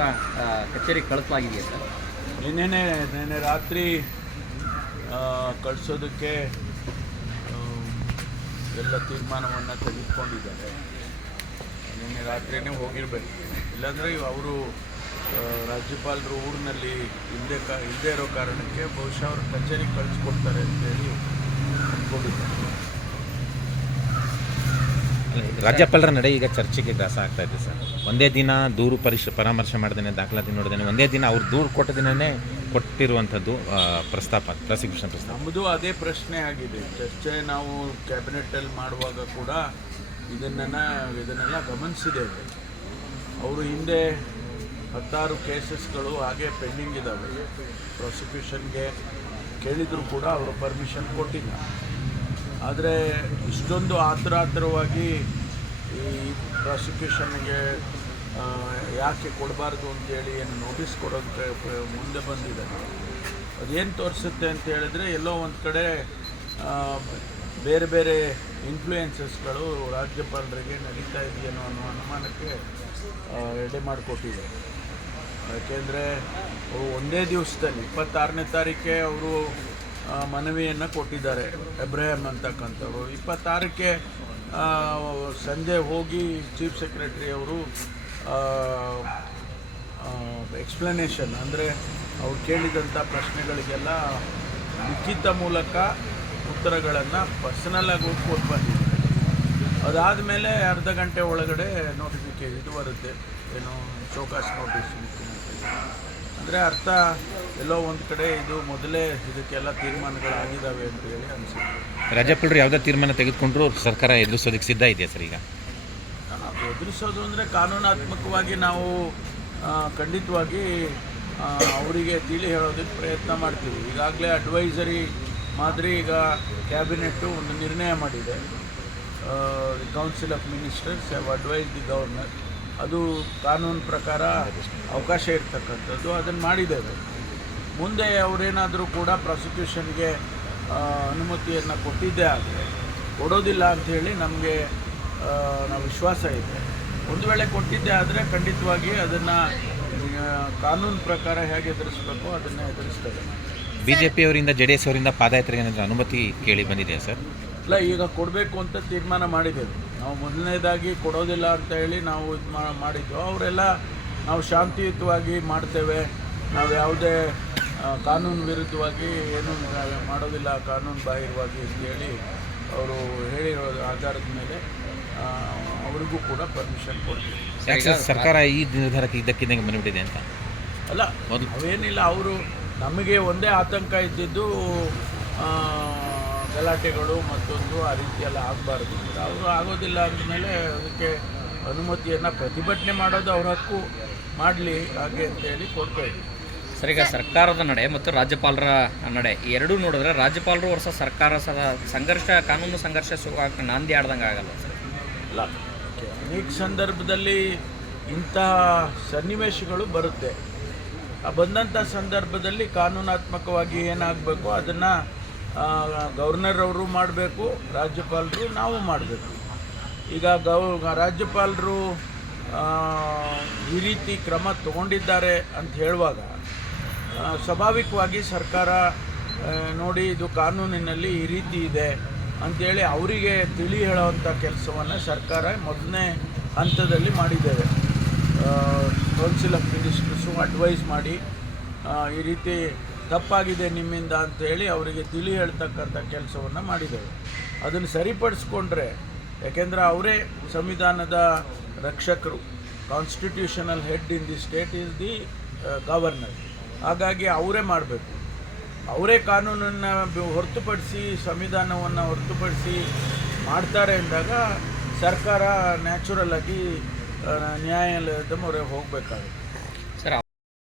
ಆ, ಕಚೇರಿಗೆ ಕಳಿಸಲಾಗಿದೆಯಾ ಸರ್ ನಿನ್ನೆ ನಿನ್ನೆ ರಾತ್ರಿ ಕಳಿಸೋದಕ್ಕೆ ಎಲ್ಲ ತೀರ್ಮಾನವನ್ನು ತೆಗೆದುಕೊಂಡಿದ್ದಾರೆ. ನಿನ್ನೆ ರಾತ್ರಿನೇ ಹೋಗಿರಬೇಕು. ಇಲ್ಲಾಂದರೆ ಅವರು ರಾಜ್ಯಪಾಲರು ಊರಿನಲ್ಲಿ ಇಲ್ಲದೆ ಕ ಇಲ್ಲದೆ ಇರೋ ಕಾರಣಕ್ಕೆ ಬಹುಶಃ ಅವರು ಕಚೇರಿಗೆ ಕಳಿಸ್ಕೊಡ್ತಾರೆ ಅಂತೇಳಿ ಅಂದ್ಕೊಂಡಿದ್ದಾರೆ. ರಾಜ್ಯಪಾಲರ ನಡೆ ಈಗ ಚರ್ಚೆಗೆ ದಾಸ ಆಗ್ತಾ ಇದೆ ಸರ್. ಒಂದೇ ದಿನ ದೂರು ಪರಿಶ, ಪರಾಮರ್ಶೆ ಮಾಡ್ದೇನೆ, ದಾಖಲಾತಿ ನೋಡಿದೇನೆ, ಒಂದೇ ದಿನ ಅವ್ರು ದೂರು ಕೊಟ್ಟ ದಿನನೇ ಕೊಟ್ಟಿರುವಂಥದ್ದು ಪ್ರಸ್ತಾಪ, ಪ್ರಾಸಿಕ್ಯೂಷನ್ ಪ್ರಸ್ತಾಪ. ನಮ್ಮದು ಅದೇ ಪ್ರಶ್ನೆ ಆಗಿದೆ. ಚರ್ಚೆ ನಾವು ಕ್ಯಾಬಿನೆಟಲ್ಲಿ ಮಾಡುವಾಗ ಕೂಡ ಇದನ್ನು ಇದನ್ನೆಲ್ಲ ಗಮನಿಸಿದ್ದೇವೆ. ಅವರು ಹಿಂದೆ ಹತ್ತಾರು ಕೇಸಸ್ಗಳು ಹಾಗೆ ಪೆಂಡಿಂಗ್ ಇದ್ದಾವೆ. ಪ್ರಾಸಿಕ್ಯೂಷನ್ಗೆ ಕೇಳಿದರೂ ಕೂಡ ಅವರು ಪರ್ಮಿಷನ್ ಕೊಟ್ಟಿಲ್ಲ. ಆದರೆ ಇಷ್ಟೊಂದು ಆತುರ ಆತರವಾಗಿ ಈ ಪ್ರಾಸಿಕ್ಯೂಷನ್ಗೆ ಯಾಕೆ ಕೊಡಬಾರ್ದು ಅಂತೇಳಿ ಏನು ನೋಟಿಸ್ ಕೊಡೋದಕ್ಕೆ ಮುಂದೆ ಬಂದಿದೆ. ಅದೇನು ತೋರಿಸುತ್ತೆ ಅಂತ ಹೇಳಿದ್ರೆ ಎಲ್ಲೋ ಒಂದು ಕಡೆ ಬೇರೆ ಬೇರೆ ಇನ್ಫ್ಲೂಯೆನ್ಸಸ್ಗಳು ರಾಜ್ಯಪಾಲರಿಗೆ ನಡೀತಾ ಇದೆಯೇನೋ ಅನ್ನೋ ಅನುಮಾನಕ್ಕೆ ರೆಡಿ ಮಾಡಿಕೊಟ್ಟಿದೆ. ಯಾಕೆಂದರೆ ಒಂದೇ ದಿವಸದಲ್ಲಿ ಇಪ್ಪತ್ತಾರನೇ ತಾರೀಕೆ ಅವರು ಮನವಿಯನ್ನು ಕೊಟ್ಟಿದ್ದಾರೆ ಎಬ್ರಹಾಮ್ ಅಂತಕ್ಕಂಥವ್ರು. ಇಪ್ಪತ್ತಾರಕ್ಕೆ ಸಂಜೆ ಹೋಗಿ ಚೀಫ್ ಸೆಕ್ರೆಟರಿ ಅವರು ಎಕ್ಸ್ಪ್ಲನೇಷನ್ ಅಂದರೆ ಅವ್ರು ಕೇಳಿದಂಥ ಪ್ರಶ್ನೆಗಳಿಗೆಲ್ಲ ಲಿಖಿತ ಮೂಲಕ ಉತ್ತರಗಳನ್ನು ಪರ್ಸನಲಾಗಿ ಕೊಟ್ಟು ಬಂದಿದ್ದಾರೆ. ಅದಾದಮೇಲೆ ಅರ್ಧ ಗಂಟೆ ಒಳಗಡೆ ನೋಟಿಫಿಕೇ ಇದು ಬರುತ್ತೆ. ಏನು ಚೌಕಾಸ್ ನೋಟಿಸ್ ಮುಖ್ಯಮಂತ್ರಿ ಅಂದರೆ ಅರ್ಥ ಎಲ್ಲೋ ಒಂದು ಕಡೆ ಇದು ಮೊದಲೇ ಇದಕ್ಕೆಲ್ಲ ತೀರ್ಮಾನಗಳಾಗಿದ್ದಾವೆ ಅಂತ ಹೇಳಿ ಅನಿಸುತ್ತೆ. ರಾಜ್ಯಪಾಲರು ಯಾವುದೇ ತೀರ್ಮಾನ ತೆಗೆದುಕೊಂಡ್ರು ಸರ್ಕಾರ ಎದುರಿಸೋದಕ್ಕೆ ಸಿದ್ಧ ಇದೆಯಾ ಸರ್ ಈಗ. ಎದುರಿಸೋದು ಅಂದರೆ ಕಾನೂನಾತ್ಮಕವಾಗಿ ನಾವು ಖಂಡಿತವಾಗಿ ಅವರಿಗೆ ತಿಳಿ ಹೇಳೋದಕ್ಕೆ ಪ್ರಯತ್ನ ಮಾಡ್ತೀವಿ. ಈಗಾಗಲೇ ಅಡ್ವೈಸರಿ ಮಾದರಿ ಈಗ ಕ್ಯಾಬಿನೆಟ್ಟು ಒಂದು ನಿರ್ಣಯ ಮಾಡಿದೆ. Council of ministers have advise the governor ಅದು ಕಾನೂನು ಪ್ರಕಾರ ಅವಕಾಶ ಇರ್ತಕ್ಕಂಥದ್ದು ಅದನ್ನು ಮಾಡಿದ್ದೇವೆ. ಮುಂದೆ ಅವರೇನಾದರೂ ಕೂಡ ಪ್ರಾಸಿಕ್ಯೂಷನ್ಗೆ ಅನುಮತಿಯನ್ನು ಕೊಟ್ಟಿದ್ದೇ ಆದರೆ ಕೊಡೋದಿಲ್ಲ ಅಂಥೇಳಿ ನಮಗೆ ನಾವು ವಿಶ್ವಾಸ ಇದೆ. ಒಂದು ವೇಳೆ ಕೊಟ್ಟಿದ್ದೇ ಆದರೆ ಖಂಡಿತವಾಗಿ ಅದನ್ನು ಕಾನೂನು ಪ್ರಕಾರ ಹೇಗೆ ಎದುರಿಸಬೇಕು ಅದನ್ನು ಎದುರಿಸ್ತೇವೆ. ಬಿ ಜೆ ಪಿಯವರಿಂದ ಜೆ ಡಿ ಎಸ್ ಅವರಿಂದ ಪಾದಯಾತ್ರೆಗೆ ಏನಾದರೂ ಅನುಮತಿ ಕೇಳಿ ಬಂದಿದೆಯಾ ಸರ್? ಇಲ್ಲ ಈಗ ಕೊಡಬೇಕು ಅಂತ ತೀರ್ಮಾನ ಮಾಡಿದ್ದೇವೆ. ನಾವು ಮೊದಲನೇದಾಗಿ ಕೊಡೋದಿಲ್ಲ ಅಂತ ಹೇಳಿ ನಾವು ಇದು ಮಾ- ಮಾಡಿದ್ದು. ಅವರೆಲ್ಲ ನಾವು ಶಾಂತಿಯುತವಾಗಿ ಮಾಡ್ತೇವೆ. ನಾವು ಯಾವುದೇ ಕಾನೂನು ವಿರುದ್ಧವಾಗಿ ಏನು ಮಾಡೋದಿಲ್ಲ ಕಾನೂನು ಬಾಹಿರವಾಗಿ ಅಂತೇಳಿ ಅವರು ಹೇಳಿರೋ ಆಧಾರದ ಮೇಲೆ ಅವರಿಗೂ ಕೂಡ ಪರ್ಮಿಷನ್ ಕೊಡ್ತೀವಿ. ಸರ್ಕಾರ ಈ ನಿರ್ಧಾರಕ್ಕೆ ಇದ್ದಕ್ಕಿದ್ದಂಗೆ ಬಂದುಬಿಟ್ಟಿದೆ ಅಂತ? ಅಲ್ಲ ಮೊದ್ಲು- ಅವೇನಿಲ್ಲ ಅವರು ನಮಗೆ ಒಂದೇ ಆತಂಕ ಇದ್ದಿದ್ದು ಆ, ಗಲಾಟೆಗಳು ಮತ್ತೊಂದು ಆ ರೀತಿಯೆಲ್ಲ ಆಗಬಾರ್ದು. ಅವರು ಆಗೋದಿಲ್ಲ ಅಂದಮೇಲೆ ಅದಕ್ಕೆ ಅನುಮತಿಯನ್ನು ಪ್ರತಿಭಟನೆ ಮಾಡೋದು ಅವ್ರ ಹಕ್ಕು. ಮಾಡಲಿ ಹಾಗೆ ಅಂತೇಳಿ ಕೊಡ್ತಾ ಇದ್ದೀವಿ ಸರ್ ಈಗ ಸರ್ಕಾರದ ನಡೆ ಮತ್ತು ರಾಜ್ಯಪಾಲರ ನಡೆ ಎರಡೂ ನೋಡಿದ್ರೆ ರಾಜ್ಯಪಾಲರು ವರ್ಷ ಸರ್ಕಾರ ಸಹ ಸಂಘರ್ಷ ಕಾನೂನು ಸಂಘರ್ಷ ನಾಂದಿ ಆಡ್ದಂಗೆ ಆಗಲ್ಲ ಸರ್. ಇಲ್ಲ. ಅನೇಕ ಸಂದರ್ಭದಲ್ಲಿ ಇಂತಹ ಸನ್ನಿವೇಶಗಳು ಬರುತ್ತೆ. ಆ ಬಂದಂಥ ಸಂದರ್ಭದಲ್ಲಿ ಕಾನೂನಾತ್ಮಕವಾಗಿ ಏನಾಗಬೇಕು ಅದನ್ನು ಗವರ್ನರ್ ಅವರು ಮಾಡಬೇಕು, ರಾಜ್ಯಪಾಲರು ನಾವು ಮಾಡಬೇಕು. ಈಗ ಗೌ, ರಾಜ್ಯಪಾಲರು ಈ ರೀತಿ ಕ್ರಮ ತಗೊಂಡಿದ್ದಾರೆ ಅಂತ ಹೇಳುವಾಗ ಸ್ವಾಭಾವಿಕವಾಗಿ ಸರ್ಕಾರ ನೋಡಿ ಇದು ಕಾನೂನಿನಲ್ಲಿ ಈ ರೀತಿ ಇದೆ ಅಂಥೇಳಿ ಅವರಿಗೆ ತಿಳಿ ಹೇಳೋವಂಥ ಕೆಲಸವನ್ನು ಸರ್ಕಾರ ಮೊದಲನೇ ಹಂತದಲ್ಲಿ ಮಾಡಿದ್ದೇವೆ. ಕೌನ್ಸಿಲ್ ಆಫ್ ಮಿನಿಸ್ಟರ್ಸು ಅಡ್ವೈಸ್ ಮಾಡಿ ಈ ರೀತಿ ತಪ್ಪಾಗಿದೆ ನಿಮ್ಮಿಂದ ಅಂತೇಳಿ ಅವರಿಗೆ ತಿಳಿ ಹೇಳ್ತಕ್ಕಂಥ ಕೆಲಸವನ್ನು ಮಾಡಿದ್ದೇವೆ ಅದನ್ನು ಸರಿಪಡಿಸ್ಕೊಂಡ್ರೆ, ಯಾಕೆಂದರೆ ಅವರೇ ಸಂವಿಧಾನದ ರಕ್ಷಕರು. Constitutional head in the state is the governor ಹಾಗಾಗಿ ಅವರೇ ಮಾಡಬೇಕು. ಅವರೇ ಕಾನೂನನ್ನು ಹೊರತುಪಡಿಸಿ, ಸಂವಿಧಾನವನ್ನು ಹೊರತುಪಡಿಸಿ ಮಾಡ್ತಾರೆ ಅಂದಾಗ ಸರ್ಕಾರ ನ್ಯಾಚುರಲ್ ಆಗಿ ನ್ಯಾಯಾಲಯದ ಮೊರೆ ಹೋಗಬೇಕಾಗುತ್ತೆ.